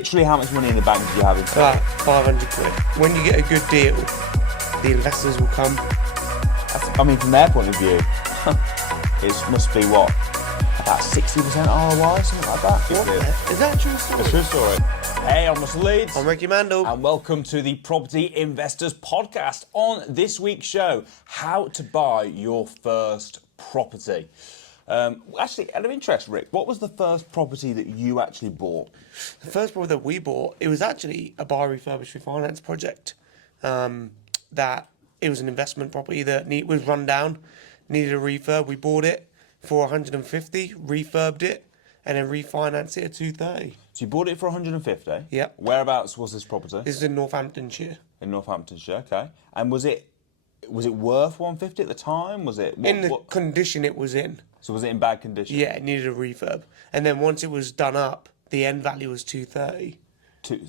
Literally, how much money in the bank did you have in total? About 500 quid. When you get a good deal, the investors will come. I mean, from their point of view, it must be what? About 60% ROI, something like that. Is that a true story? It's a true story. Hey, I'm Mr. Leeds. I'm Ricci Mandal. And welcome to the Property Investors Podcast. On this week's show, how to buy your first property. Actually, out of interest, Rick, what was the first property that you actually bought? The first property that we bought, it was actually a buy, refurbish, refinance project. That it was an investment property that was run down, needed a refurb. We bought it for 150, refurbed it, and then refinanced it at 230. So you bought it for 150? Yep. Whereabouts was this property? This is in Northamptonshire. In Northamptonshire, okay. And was it worth 150 at the time? Was it In the condition it was in. So was it in bad condition? Yeah, it needed a refurb. And then once it was done up, the end value was 230.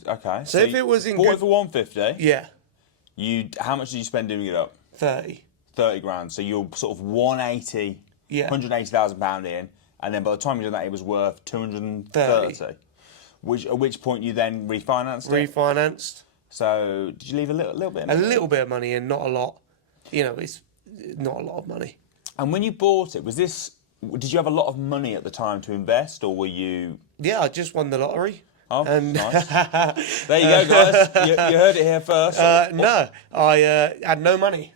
Okay. So if it was in bought good... it for 150. Yeah. How much did you spend doing it up? 30. 30 grand. So you're sort of 180, Yeah. £180,000 in, and then by the time you did that, it was worth 230. 30. At which point you then refinanced it. Refinanced. So did you leave a little bit? A little bit of money in, not a lot. You know, it's not a lot of money. And when you bought it, did you have a lot of money at the time to invest, or were you? Yeah, I just won the lottery. Oh, And nice. There you go, guys. You heard it here first. No, I had no money.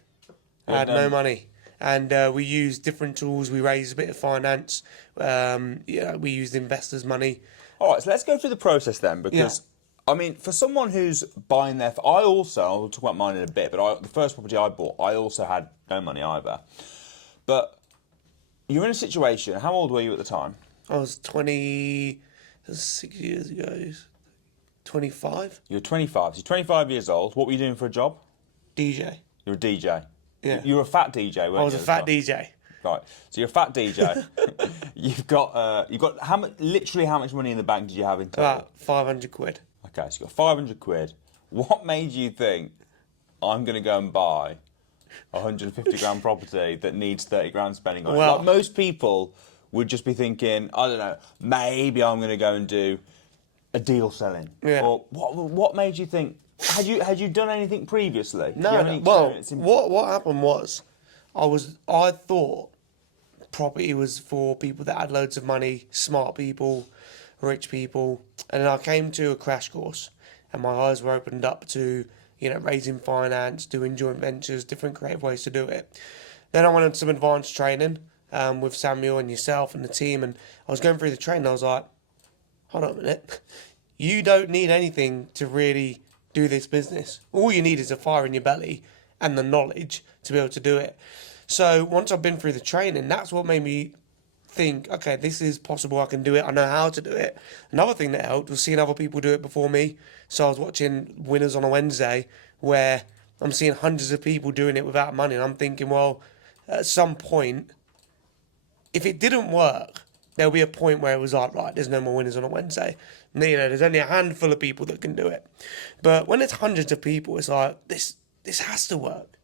I had no- no money. And we used different tools. We raised a bit of finance. We used investors' money. All right, so let's go through the process then, because, I mean, for someone who's buying I'll talk about mine in a bit, but the first property I bought, I also had no money either. But you're in a situation, how old were you at the time? I was 6 years ago. 25? You were 25. So you're 25 years old. What were you doing for a job? DJ. You're a DJ. Yeah. You were a fat DJ, weren't you? I was a fat DJ. Right. So you're a fat DJ. you've got literally how much money in the bank did you have in total? About 500 quid. Okay, so you got 500 quid. What made you think, I'm going to go and buy a 150 grand property that needs 30 grand spending on it? Well- Like most people would just be thinking, I don't know, maybe I'm going to go and do a deal selling. Yeah. Or what made you think, had you done anything previously? Did you No, have no. any Well, experience in- what happened was, I thought property was for people that had loads of money, smart people, rich people, and then I came to a crash course, and my eyes were opened up to, raising finance, doing joint ventures, different creative ways to do it. Then I went on some advanced training with Samuel and yourself and the team, and I was going through the training, and I was like, hold on a minute, you don't need anything to really do this business. All you need is a fire in your belly and the knowledge to be able to do it. So once I've been through the training, that's what made me think, okay, this is possible, I can do it, I know how to do it. Another thing that helped was seeing other people do it before me. So I was watching Winners on a Wednesday where I'm seeing hundreds of people doing it without money, and I'm thinking, well, at some point, if it didn't work, there'll be a point where it was like, right, there's no more Winners on a Wednesday. There's only a handful of people that can do it. But when it's hundreds of people, it's like, this has to work.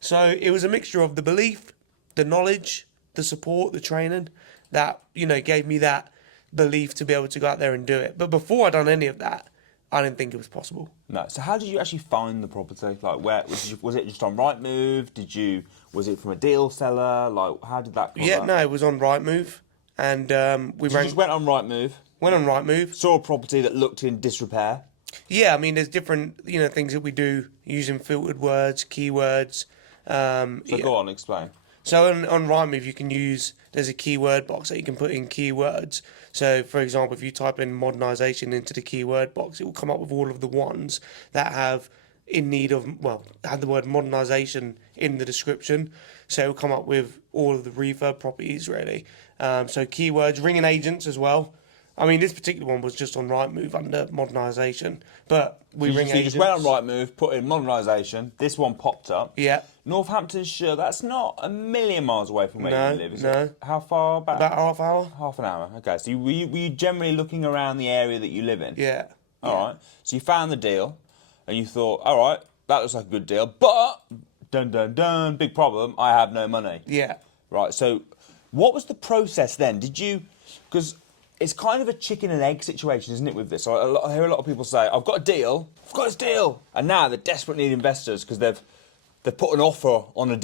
So it was a mixture of the belief, the knowledge, the support, the training that, gave me that belief to be able to go out there and do it. But before I'd done any of that, I didn't think it was possible. No. So how did you actually find the property? Like, where was it just on Rightmove? Was it from a deal seller? Like, how did that come about? No, it was on Rightmove. And You just went on Rightmove, went on Rightmove. saw a property that looked in disrepair. Yeah, I mean, there's different, things that we do using filtered words, keywords. So go on, explain. So on Rightmove, there's a keyword box that you can put in keywords. So, for example, if you type in modernisation into the keyword box, it will come up with all of the ones that have had the word modernisation in the description. So it will come up with all of the refurb properties, really. So keywords, ringing agents as well. I mean, this particular one was just on Rightmove under modernisation, but You just went on Rightmove, put in modernisation. This one popped up. Yeah. Northamptonshire, that's not a million miles away from where you live, is No. it? How far back? About half hour. Half an hour. Okay, so were you generally looking around the area that you live in? Yeah. All right. So you found the deal, and you thought, all right, that looks like a good deal, but dun dun dun, big problem. I have no money. Yeah. Right. So, what was the process then? Because it's kind of a chicken and egg situation, isn't it, with this? I hear a lot of people say, I've got this deal. And now they desperately need investors because they've put an offer on a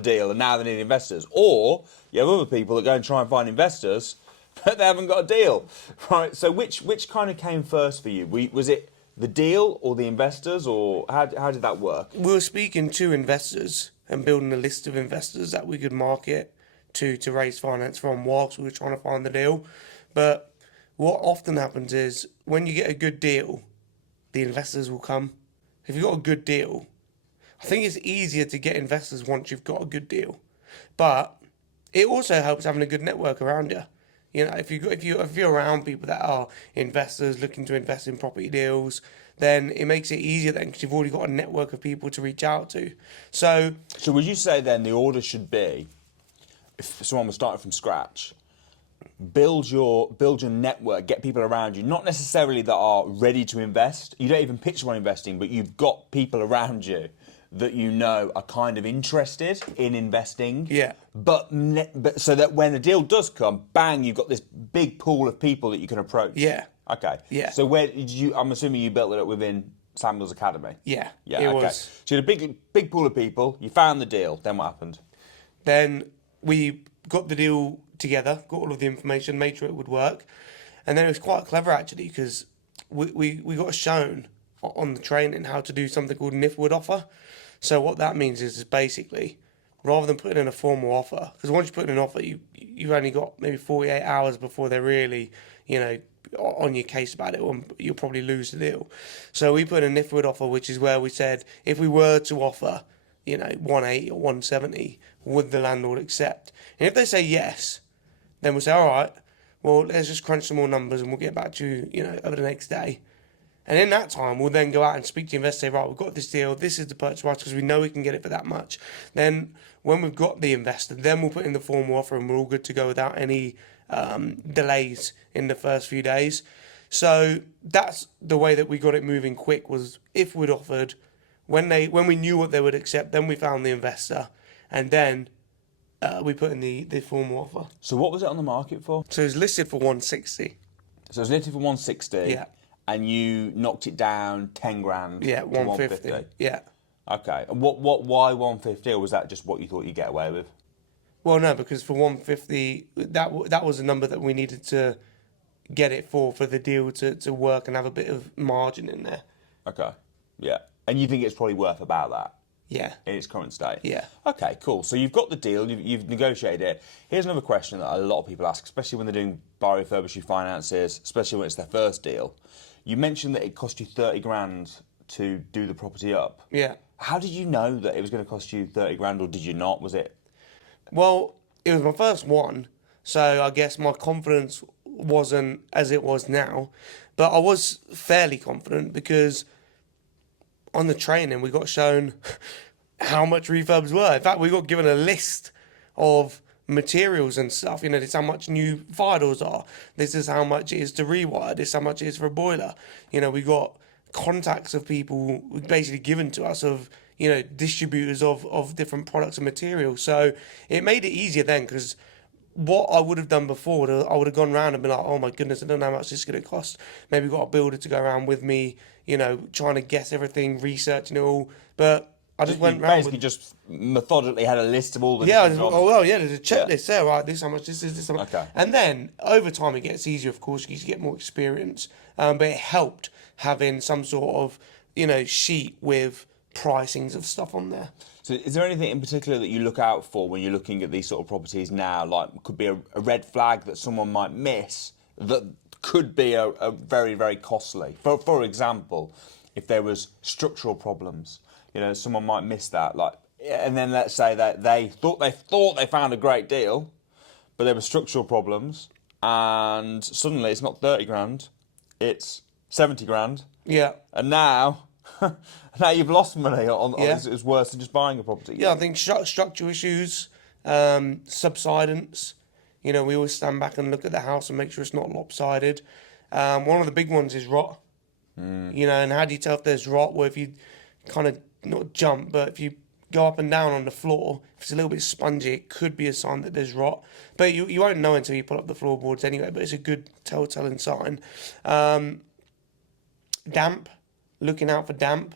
deal and now they need investors. Or you have other people that go and try and find investors, but they haven't got a deal, right? So which kind of came first for you? Was it the deal or the investors, or how did that work? We were speaking to investors and building a list of investors that we could market to raise finance from whilst we were trying to find the deal. But what often happens is when you get a good deal, the investors will come. If you've got a good deal, I think it's easier to get investors once you've got a good deal. But it also helps having a good network around you. You know, if you're around people that are investors looking to invest in property deals, then it makes it easier then because you've already got a network of people to reach out to. So would you say then the order should be, if someone was starting from scratch, build your network, get people around you, not necessarily that are ready to invest. You don't even pitch on investing, but you've got people around you that you know are kind of interested in investing. Yeah. But so that when a deal does come, bang, you've got this big pool of people that you can approach. Yeah. Okay. Yeah. So where did you? I'm assuming you built it up within Samuel's Academy. Yeah. Yeah. It okay. was. So you had a big pool of people. You found the deal. Then what happened? Then we got the deal together, got all of the information, made sure it would work, and then it was quite clever actually because we got shown on the training how to do something called an if-would offer. So what that means is basically, rather than putting in a formal offer, because once you put in an offer, you've only got maybe 48 hours before they're really, on your case about it, or you'll probably lose the deal. So we put in an if-would offer, which is where we said, if we were to offer, 180 or 170, would the landlord accept? And if they say yes, then we'll say, all right, well, let's just crunch some more numbers and we'll get back to you, over the next day. And in that time, we'll then go out and speak to the investor, say, right, we've got this deal, this is the purchase price, because we know we can get it for that much. Then, when we've got the investor, then we'll put in the formal offer and we're all good to go without any delays in the first few days. So that's the way that we got it moving quick, was if we'd offered, when we knew what they would accept, then we found the investor, and then we put in the formal offer. So what was it on the market for? So it was listed for 160. So it was listed for 160. Yeah. And you knocked it down 10 grand. Yeah, to 150. Yeah. Okay. And why 150, or was that just what you thought you'd get away with? Well, no, because for 150, that was a number that we needed to get it for the deal to work and have a bit of margin in there. Okay. Yeah. And you think it's probably worth about that? Yeah. In its current state? Yeah. Okay, cool. So you've got the deal, you've negotiated it. Here's another question that a lot of people ask, especially when they're doing buy refurbish finances, especially when it's their first deal. You mentioned that it cost you 30 grand to do the property up. Yeah. How did you know that it was going to cost you 30 grand, or did you not? Was it? Well, it was my first one, so I guess my confidence wasn't as it was now, but I was fairly confident because on the training we got shown how much refurbs were. In fact, we got given a list of materials and stuff. This is how much new fire doors are. This is how much it is to rewire. This is how much it is for a boiler. We got contacts of people basically given to us of, distributors of different products and materials. So it made it easier then, because what I would have done before, I would have gone around and been like, oh my goodness, I don't know how much this is going to cost. Maybe got a builder to go around with me, trying to guess everything, researching it all. But I just went around. Basically, just methodically had a list of all the. Yeah, there's a checklist there, right? This is how much this is, this how much. Okay. And then over time it gets easier, of course, because you get more experience. But it helped having some sort of sheet with pricings of stuff on there. So, is there anything in particular that you look out for when you're looking at these sort of properties now? Like, could be a red flag that someone might miss that could be a very, very costly. For example, if there was structural problems. Someone might miss that. And then let's say that they thought they found a great deal, but there were structural problems, and suddenly it's not 30 grand, it's 70 grand. Yeah. And now you've lost money on Yeah. it's worse than just buying a property. Yeah, I think structural issues, subsidence. We always stand back and look at the house and make sure it's not lopsided. One of the big ones is rot. And how do you tell if there's rot? Well, if you kind of not jump, but if you go up and down on the floor. If it's a little bit spongy, it could be a sign that there's rot. But you won't know until you pull up the floorboards anyway, but it's a good telltale sign. Damp, looking out for damp.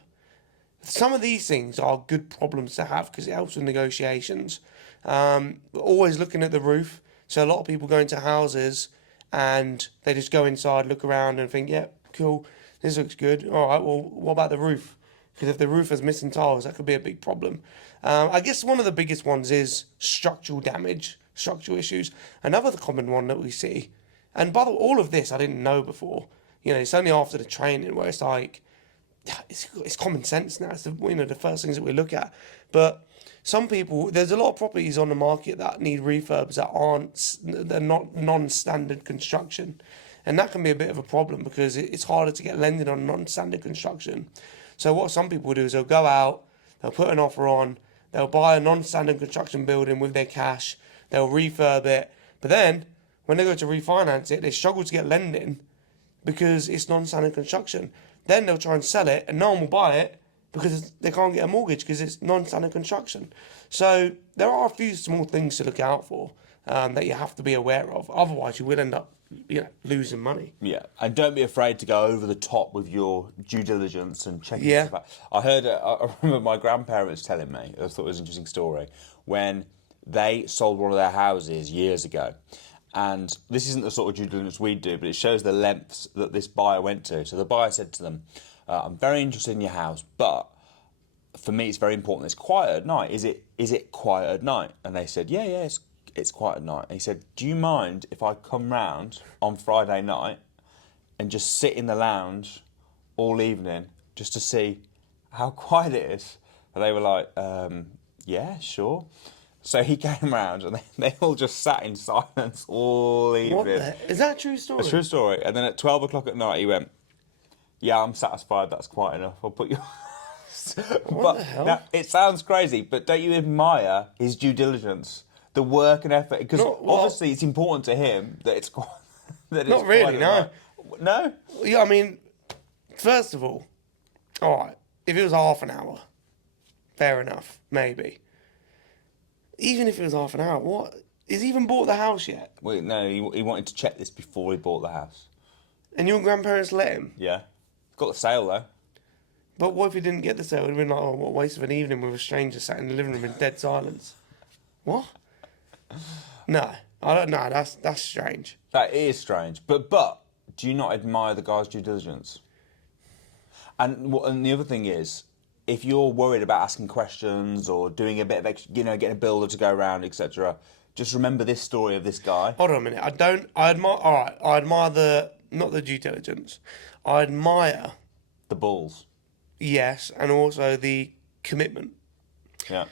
Some of these things are good problems to have because it helps with negotiations. Always looking at the roof. So a lot of people go into houses and they just go inside, look around and think, yeah, cool, this looks good. All right, well, what about the roof? Because if the roof is missing tiles, that could be a big problem. I guess one of the biggest ones is structural damage, structural issues. Another common one that we see, and by the way, all of this I didn't know before. It's only after the training where it's like, it's common sense now. It's the first things that we look at. But some people, there's a lot of properties on the market that need refurbs they're not non-standard construction. And that can be a bit of a problem because it's harder to get lending on non-standard construction. So what some people do is they'll go out, they'll put an offer on, they'll buy a non-standard construction building with their cash, they'll refurb it, but then when they go to refinance it, they struggle to get lending because it's non-standard construction. Then they'll try and sell it and no one will buy it because they can't get a mortgage because it's non-standard construction. So there are a few small things to look out for that you have to be aware of. Otherwise, you will end up losing money. Yeah, and don't be afraid to go over the top with your due diligence and checking Yeah. stuff out. I remember my grandparents telling me, I thought it was an interesting story, when they sold one of their houses years ago. And this isn't the sort of due diligence we do, but it shows the lengths that this buyer went to. So the buyer said to them, I'm very interested in your house, but for me it's very important it's quiet at night. Is it quiet at night? And they said, yeah, it's quiet at night. And he said, do you mind if I come round on Friday night and just sit in the lounge all evening just to see how quiet it is? And they were like, yeah, sure. So he came round and they all just sat in silence all evening. Is that a true story? It's a true story. And then at 12 o'clock at night he went, yeah, I'm satisfied, that's quiet enough. I'll put you... What the hell? Now, it sounds crazy, but don't you admire his due diligence? The work and effort, because obviously it's important to him that it's quite. Not really, no. No? Yeah, I mean, first of all right, if it was half an hour, fair enough, maybe. Even if it was half an hour, what? Has he even bought the house yet? Well, no, he wanted to check this before he bought the house. And your grandparents let him? Yeah. Got the sale, though. But what if he didn't get the sale? It would have been like, what a waste of an evening with a stranger sat in the living room in dead silence. What? No, I don't know. That's strange. That is strange. But do you not admire the guy's due diligence? And the other thing is, if you're worried about asking questions or doing a bit of extra, getting a builder to go around, etc., just remember this story of this guy. Hold on a minute. I admire not the due diligence. I admire The balls. yes, and also the commitment. Yeah.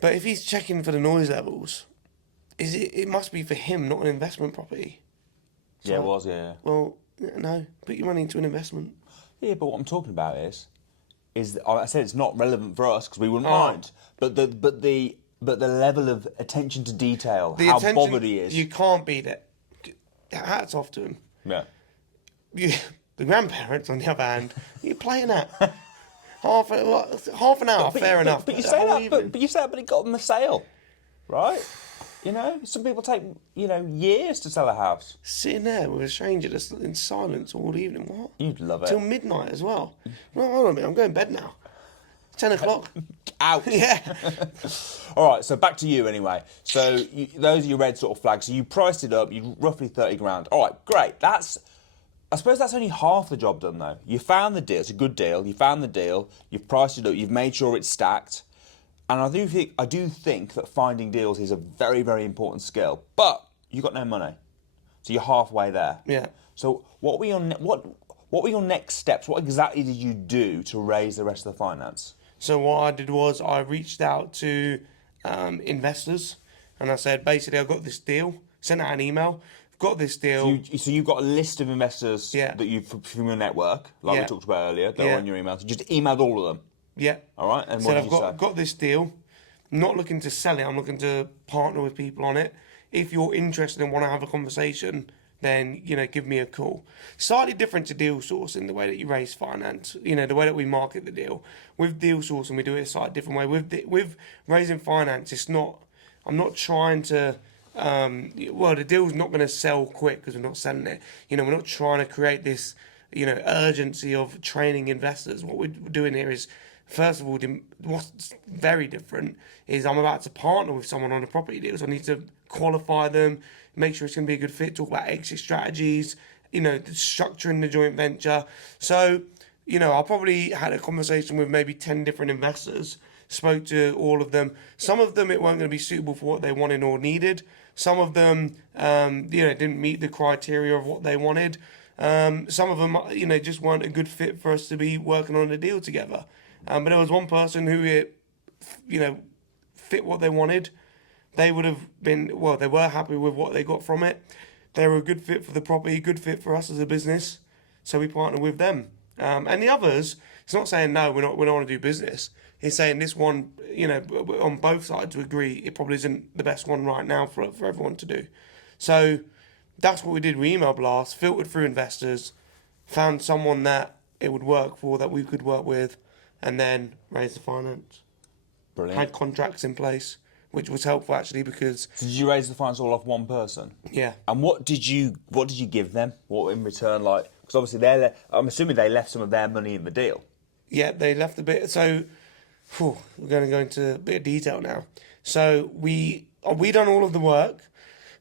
But if he's checking for the noise levels, it must be for him, not an investment property. So, Yeah, it was, yeah. Well, no, put your money into an investment. Yeah, but what I'm talking about is I said it's not relevant for us because we wouldn't mind. But the level of attention to detail, how bothered he is. You can't beat it. Hats off to him. Yeah. The grandparents, on the other hand, you're playing that. Half an hour, fair enough. But you say that, but he got them a sale, right? Some people take years to sell a house. Sitting there with a stranger just in silence all evening. What? You'd love it. Till midnight as well. No, hold on a minute. I'm going to bed now. 10 o'clock. Out. Yeah. All right, so back to you anyway. So those are your red sort of flags. So you priced it up, you roughly 30 grand. All right, great. I suppose that's only half the job done though. You found the deal, it's a good deal. You found the deal, you've priced it up, you've made sure it's stacked. And I do think that finding deals is a very, very important skill. But you've got no money. So you're halfway there. Yeah. So what were your next steps? What exactly did you do to raise the rest of the finance? So what I did was I reached out to investors and I said, basically, I've got this deal. Sent out an email. I've got this deal. So you've got a list of investors Yeah. that you've from your network, like Yeah. we talked about earlier, that Yeah. are on your email. So just emailed all of them. Yeah. All right. And what Said did I've you say? got this deal. Not looking to sell it. I'm looking to partner with people on it. If you're interested and want to have a conversation, then, give me a call. Slightly different to deal sourcing, the way that you raise finance, the way that we market the deal. With deal sourcing, we do it a slightly different way. With raising finance, I'm not trying to, the deal's not going to sell quick because we're not selling it. We're not trying to create this, urgency of training investors. What we're doing here is, first of all, what's very different is I'm about to partner with someone on a property deal, so I need to qualify them, make sure it's going to be a good fit, talk about exit strategies, the structuring the joint venture. So, I probably had a conversation with maybe 10 different investors, spoke to all of them. Some of them, it weren't going to be suitable for what they wanted or needed. Some of them, didn't meet the criteria of what they wanted. Some of them, just weren't a good fit for us to be working on a deal together. But there was one person who fit what they wanted. They would have been, they were happy with what they got from it. They were a good fit for the property, good fit for us as a business. So we partnered with them. And the others, it's not saying no, we don't want to do business. It's saying this one, on both sides we agree it probably isn't the best one right now for everyone to do. So that's what we did. We email blast, filtered through investors, found someone that it would work for, that we could work with, and then raised the finance. Brilliant. Had contracts in place, which was helpful actually because. So did you raise the finance all off one person? Yeah. And what did you give them? What in return, like? Because obviously I'm assuming they left some of their money in the deal. Yeah, they left a bit. So, we're going to go into a bit of detail now. So we done all of the work.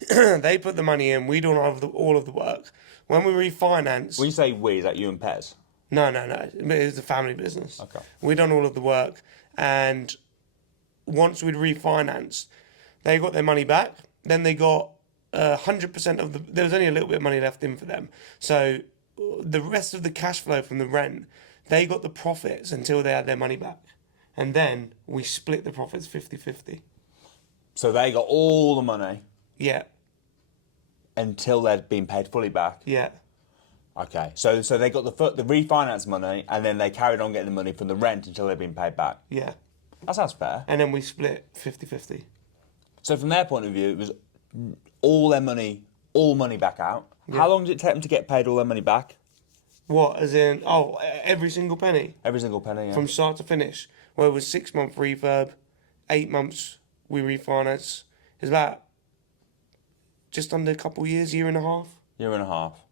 They put the money in. We done all of the work. When we refinanced. When you say we, is that you and Pez? No. It was a family business. Okay. We done all of the work, and once we'd refinanced, they got their money back. Then they got 100% of the. There was only a little bit of money left in for them. So the rest of the cash flow from the rent, they got the profits until they had their money back, and then we split the profits 50-50. So they got all the money. Yeah. Until they'd been paid fully back. Yeah. Okay, so they got the refinance money, and then they carried on getting the money from the rent until they'd been paid back. Yeah. That sounds fair. And then we split 50-50. So from their point of view, it was all money back out. Yeah. How long did it take them to get paid all their money back? What, as in, every single penny? Every single penny, yeah. From start to finish. Well, it was 6 month refurb, 8 months we refinanced. It's about just under a couple of years, year and a half. Year and a half.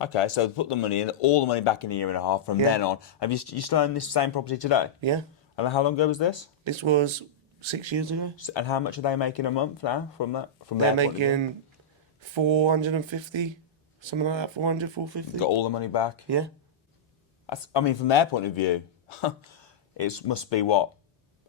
Okay, so put the money in, all the money back in a year and a half from then on. Have you still own this same property today? Yeah. And how long ago was this? This was 6 years ago. And how much are they making a month now from that? They're making 450, something like that, 400, 450. Got all the money back? Yeah. From their point of view, it must be what?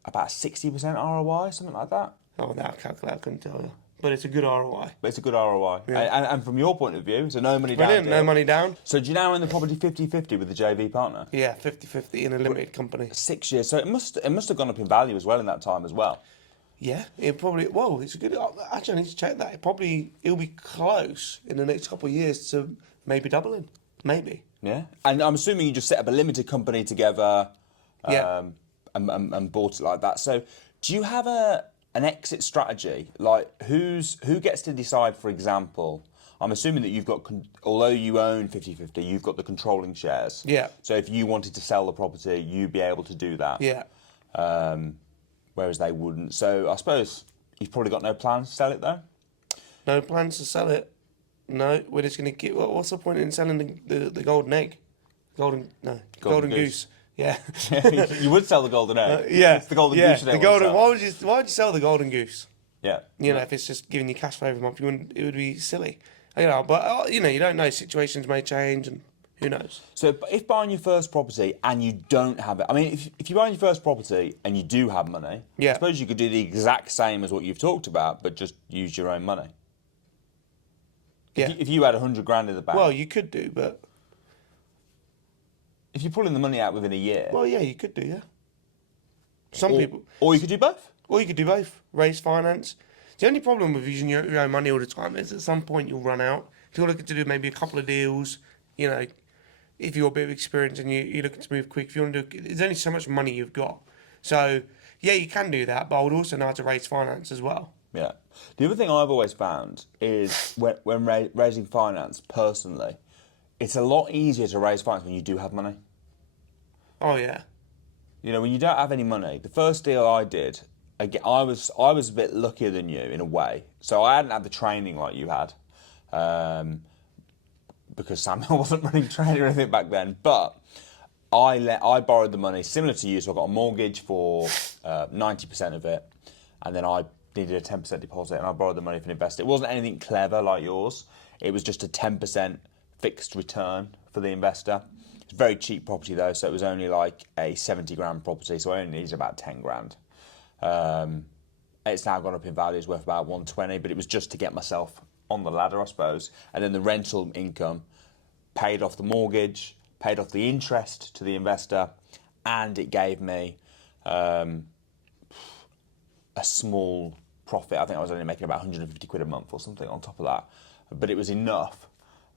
About 60% ROI, something like that? Oh, that calculator, I couldn't tell you. But it's a good ROI. But it's a good ROI. Yeah. And from your point of view, so no money down. Brilliant, no money down. So do you now own the property 50-50 with the JV partner? Yeah, 50-50 in a limited company. 6 years. So it must have gone up in value as well in that time as well. Yeah, it probably. Whoa, it's a good. Actually, I need to check that. It'll be close in the next couple of years to maybe doubling. Maybe. Yeah. And I'm assuming you just set up a limited company together. Yeah. And bought it like that. So do you have an exit strategy? Like who gets to decide, for example? I'm assuming that you've got, although you own 50-50, you've got the controlling shares. Yeah. So if you wanted to sell the property, you'd be able to do that. Yeah. Whereas they wouldn't. So I suppose you've probably got no plans to sell it though? No plans to sell it. No, we're just going to keep. What's the point in selling the golden egg? Golden goose. Yeah. You would sell the golden egg. Yeah. It's the golden goose. The golden. Why would you sell the golden goose? Yeah. If it's just giving you cash flow every month, it would be silly. But you don't know. Situations may change, and who knows. So if buying your first property and you don't have it, if you're buying your first property and you do have money, yeah. I suppose you could do the exact same as what you've talked about, but just use your own money. Yeah. If you had 100 grand in the bank. Well, you could do, but if you're pulling the money out within a year. Well, yeah, you could do, yeah. Some people. Or you could do both. Or you could do both. Raise finance. The only problem with using your own money all the time is at some point you'll run out. If you're looking to do maybe a couple of deals, if you're a bit of experience and you're looking to move quick, if you want to do, there's only so much money you've got. So, yeah, you can do that, but I would also know how to raise finance as well. Yeah. The other thing I've always found is when raising finance, personally, it's a lot easier to raise finance when you do have money. Oh yeah. You know, when you don't have any money, the first deal I did, again, I was a bit luckier than you in a way. So I hadn't had the training like you had, because Samuel wasn't running training or anything back then. But I borrowed the money similar to you, so I got a mortgage for 90% of it, and then I needed a 10% deposit, and I borrowed the money for an investor. It wasn't anything clever like yours. It was just a 10% fixed return for the investor. It's a very cheap property though, so it was only like a 70 grand property, so I only needed about 10 grand. It's now gone up in value, it's worth about 120, but it was just to get myself on the ladder, I suppose. And then the rental income paid off the mortgage, paid off the interest to the investor, and it gave me a small profit. I think I was only making about 150 quid a month or something on top of that, but it was enough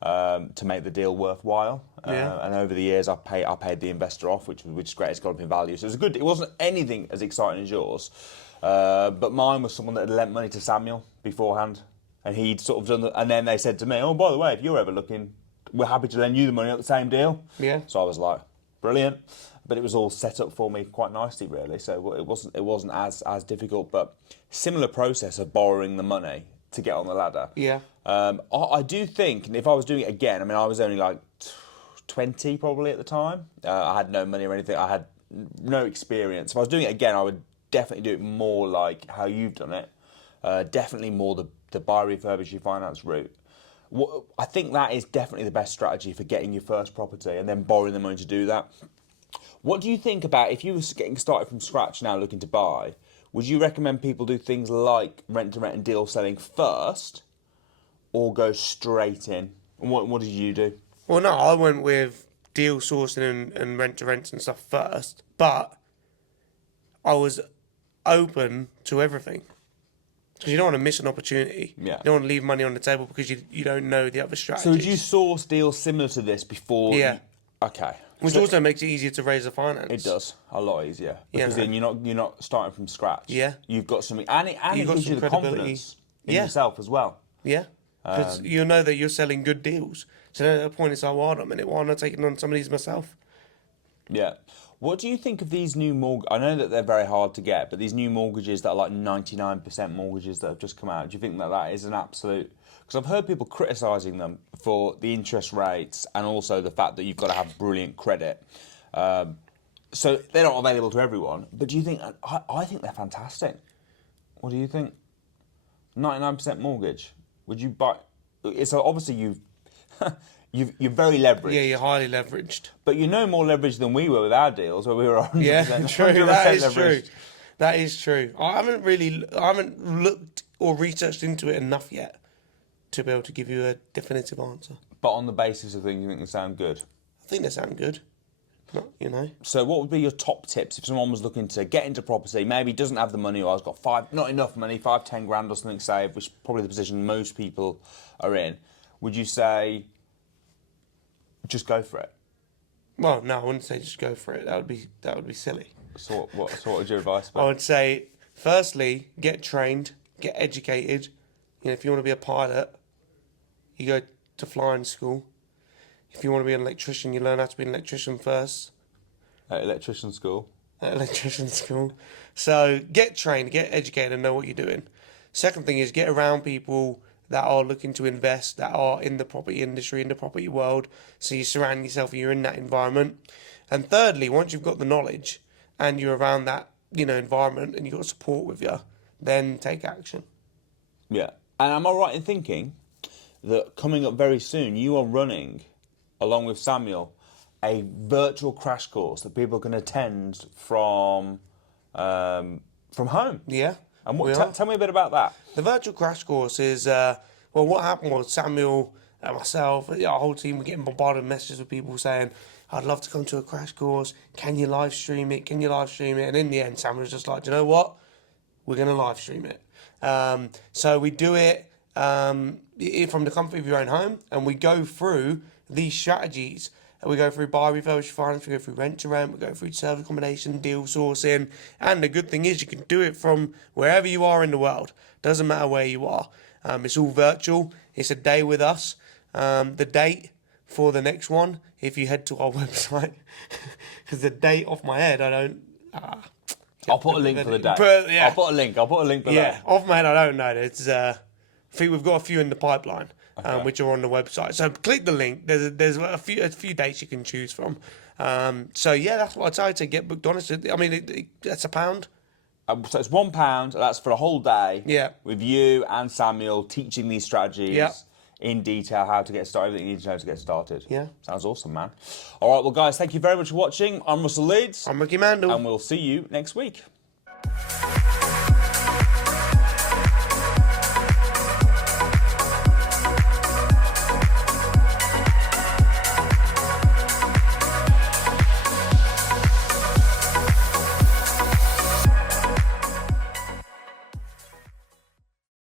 to make the deal worthwhile. And over the years, I paid the investor off, which is great. It's gone up in value, so it was good. It wasn't anything as exciting as yours, but mine was someone that had lent money to Samuel beforehand, and he'd sort of done. And then they said to me, "Oh, by the way, if you're ever looking, we're happy to lend you the money at the same deal." Yeah. So I was like, brilliant. But it was all set up for me quite nicely, really. So it wasn't as difficult, but similar process of borrowing the money to get on the ladder. Yeah. I do think, and if I was doing it again, I mean, I was only like 20 probably at the time. I had no money or anything. I had no experience. If I was doing it again, I would definitely do it more like how you've done it. Definitely more the buy, refurbish, refinance route. I think that is definitely the best strategy for getting your first property and then borrowing the money to do that. What do you think about if you were getting started from scratch now looking to buy? Would you recommend people do things like rent to rent and deal selling first, or go straight in? And what did you do? Well, no, I went with deal sourcing and rent to rents and stuff first, but I was open to everything. Because you don't want to miss an opportunity. Yeah. You don't want to leave money on the table because you don't know the other strategies. So would you source deals similar to this before? Yeah. Okay. Which also makes it easier to raise the finance. It does a lot easier because then you're not starting from scratch. Yeah. You've got something, and it You've got gives you some the credibility. confidence in yourself as well. Yeah. Because you'll know that you're selling good deals. So then at that point it's like, well, why am I taking on some of these myself? Yeah. What do you think of these new mortgages? I know that they're very hard to get, but these new mortgages that are like 99% mortgages that have just come out, do you think that is an absolute... Because I've heard people criticising them for the interest rates and also the fact that you've got to have brilliant credit. So they're not available to everyone, but do you think... I think they're fantastic. What do you think? 99% mortgage. Would you buy... It's obviously you're very leveraged. Yeah, you're highly leveraged. But you're no more leveraged than we were with our deals, where we were 100%, Yeah, true. That is leveraged. true. That is true. I haven't looked or researched into it enough yet to be able to give you a definitive answer. But on the basis of things, you think they sound good? I think they sound good. So what would be your top tips if someone was looking to get into property, maybe doesn't have the money or has got not enough money, 10 grand or something saved, which is probably the position most people are in? Would you say just go for it? Well, no, I wouldn't say just go for it. That would be silly. So what would your advice be? I would say, firstly, get trained, get educated. If you want to be a pilot, you go to flying school. If you want to be an electrician, you learn how to be an electrician first. At electrician school. At electrician school. So get trained, get educated and know what you're doing. Second thing is get around people that are looking to invest, that are in the property industry, in the property world. So you surround yourself, you're in that environment. And thirdly, once you've got the knowledge and you're around that, environment and you've got support with you, then take action. Yeah. And am I right in thinking that coming up very soon, you are running, along with Samuel, a virtual crash course that people can attend from home? Yeah. And tell me a bit about that. The virtual crash course is, what happened was Samuel and myself, our whole team were getting bombarded with messages with people saying, I'd love to come to a crash course. Can you live stream it? Can you live stream it? And in the end, Samuel was just like, do you know what? We're going to live stream it. So we do it from the comfort of your own home, and we go through these strategies We go through buy, refurbish, finance, we go through rent to rent, we go through service accommodation, deal sourcing. And the good thing is you can do it from wherever you are in the world. Doesn't matter where you are. It's all virtual. It's a day with us. The date for the next one, if you head to our website, because the date off my head, I don't... I'll put a link for the day. Yeah. I'll put a link below. Yeah, off my head, I don't know. It's, I think we've got a few in the pipeline, which are on the website. So click the link. There's a few dates you can choose from. So yeah, that's what I try to get booked on. I mean, that's £1. So it's £1. That's for a whole day. Yeah. With you and Samuel teaching these strategies. Yeah. In detail, how to get started, everything you need to know to get started. Yeah. Sounds awesome, man. All right, well, guys, thank you very much for watching. I'm Russell Leeds. I'm Ricky Mandal. And we'll see you next week.